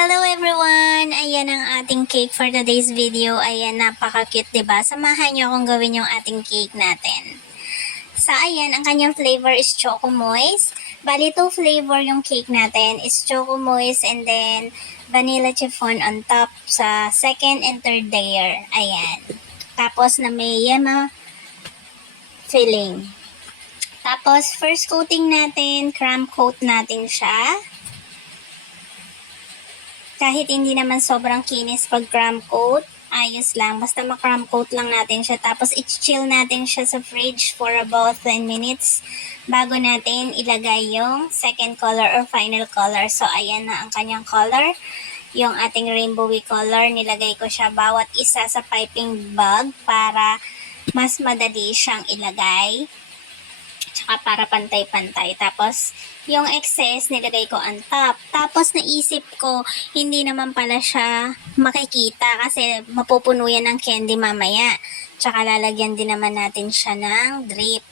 Hello everyone! Ayan ang ating cake for today's video. Ayan, napaka-cute, diba? Samahan niyo akong gawin yung ating cake natin. Ayan, ang kanyang flavor is Choco Moist. Bali, 2 flavor yung cake natin is Choco Moist and then Vanilla Chiffon on top sa second and third layer. Ayan. Tapos na may yema filling. Tapos, first coating natin, crumb coat natin siya. Kahit hindi naman sobrang kinis pag crumb coat, ayos lang. Basta ma-crumb coat lang natin siya. Tapos, i-chill natin siya sa fridge for about 10 minutes bago natin ilagay yung second color or final color. So, ayan na ang kanyang color. Yung ating rainbowy color, nilagay ko siya bawat isa sa piping bag para mas madali siyang ilagay. Tsaka para pantay-pantay. Tapos, yung excess, nilagay ko on top. Tapos, naisip ko, hindi naman pala siya makikita kasi mapupuno yan ng candy mamaya. Tsaka, lalagyan din naman natin siya ng drip.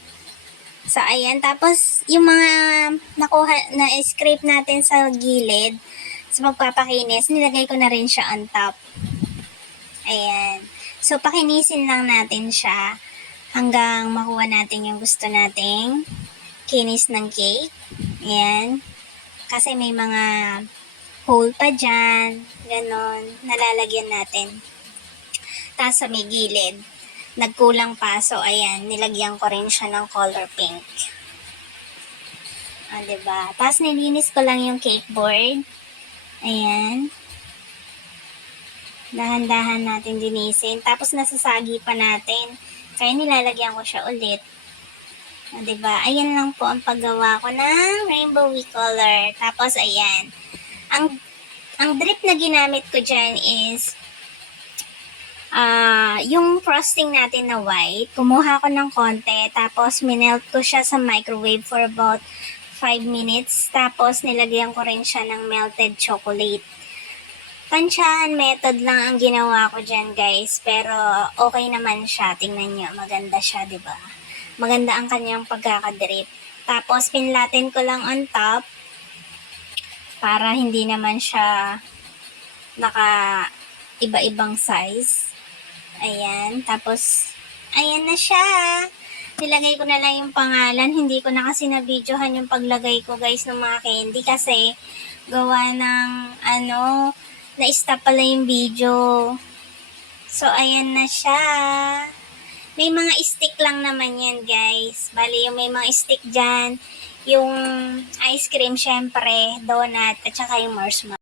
So, ayan. Tapos, yung mga na-scrape natin sa gilid, sa magpapakinis, nilagay ko na rin siya on top. Ayan. So, pakinisin lang natin siya hanggang makuha natin yung gusto nating kinis ng cake. Ayan. Kasi may mga hole pa dyan. Ganon. Nalalagyan natin. Tapos sa may gilid, nagkulang pa. So, ayan. Nilagyan ko rin siya ng color pink. Diba? Tapos nilinis ko lang yung cake board. Ayan. Dahan-dahan natin linisin. Tapos nasasagi pa natin. Kaya nilalagyan ko siya ulit. Diba? Ayan lang po ang paggawa ko ng rainbowy color. Tapos, ayan. Ang drip na ginamit ko dyan is yung frosting natin na white. Kumuha ko ng konti. Tapos, minelt ko siya sa microwave for about 5 minutes. Tapos, nilagyan ko rin siya ng melted chocolate. Tansyahan method lang ang ginawa ko dyan, guys. Pero, okay naman siya. Tingnan nyo. Maganda siya, diba? Maganda ang kanyang pagkakadrip. Tapos, pinlatin ko lang on top para hindi naman siya naka iba-ibang size. Ayan. Tapos, ayan na siya. Nilagay ko na lang yung pangalan. Hindi ko na kasi na-videohan yung paglagay ko, guys, ng mga candy kasi gawa ng na-stop pala yung video. So, ayan na siya. May mga stick lang naman yan, guys. Bali, yung may mga stick dyan, yung ice cream, syempre, donut, at saka yung marshmallow.